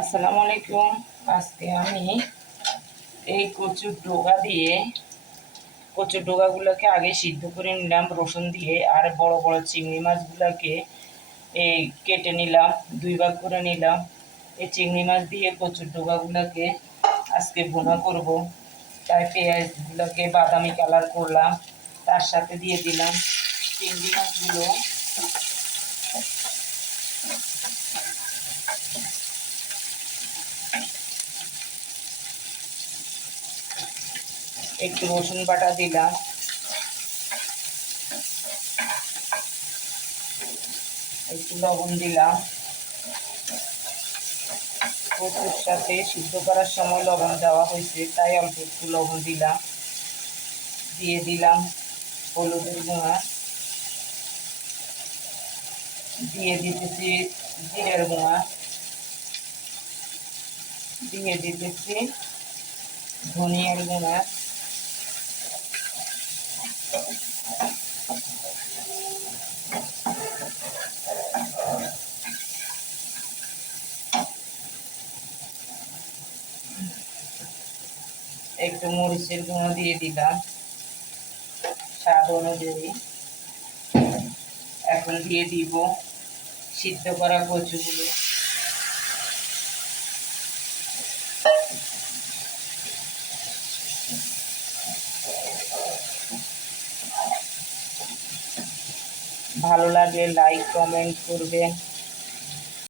আসসালামু আলাইকুম। আজকে আমি এই কচুর ডোগাগুলোকে আগে সিদ্ধ করে নিলাম রসুন দিয়ে, আর বড় বড় চিংড়ি মাছগুলোকে এই কেটে নিলাম, দুই ভাগ করে নিলাম। এই চিংড়ি মাছ দিয়ে কচুর ডোগাগুলোকে আজকে ভুনা করব, তাই পেঁয়াজগুলোকে বাদামি কালার করলাম, তার সাথে দিয়ে দিলাম চিংড়ি মাছগুলো। একটু রসুন বাটা দিলাম, একটু লবণ দিলাম। কচুর সাথে সিদ্ধ করার সময় লবণ দেওয়া হয়েছে, তাই অল্প একটু লবণ দিলাম। দিয়ে দিলাম হলুদের গুঁড়া, দিয়ে দিতেছি জিরের গুঁড়া, দিয়ে দিতেছি ধনিয়ার গুঁড়া, একটু মরিচের গুঁড়ো দিয়ে দিলাম স্বাদ অনুযায়ী। এখন দিয়ে দিব সিদ্ধ করা কচুগুলো। ভালো লাগলে লাইক কমেন্ট করবেন।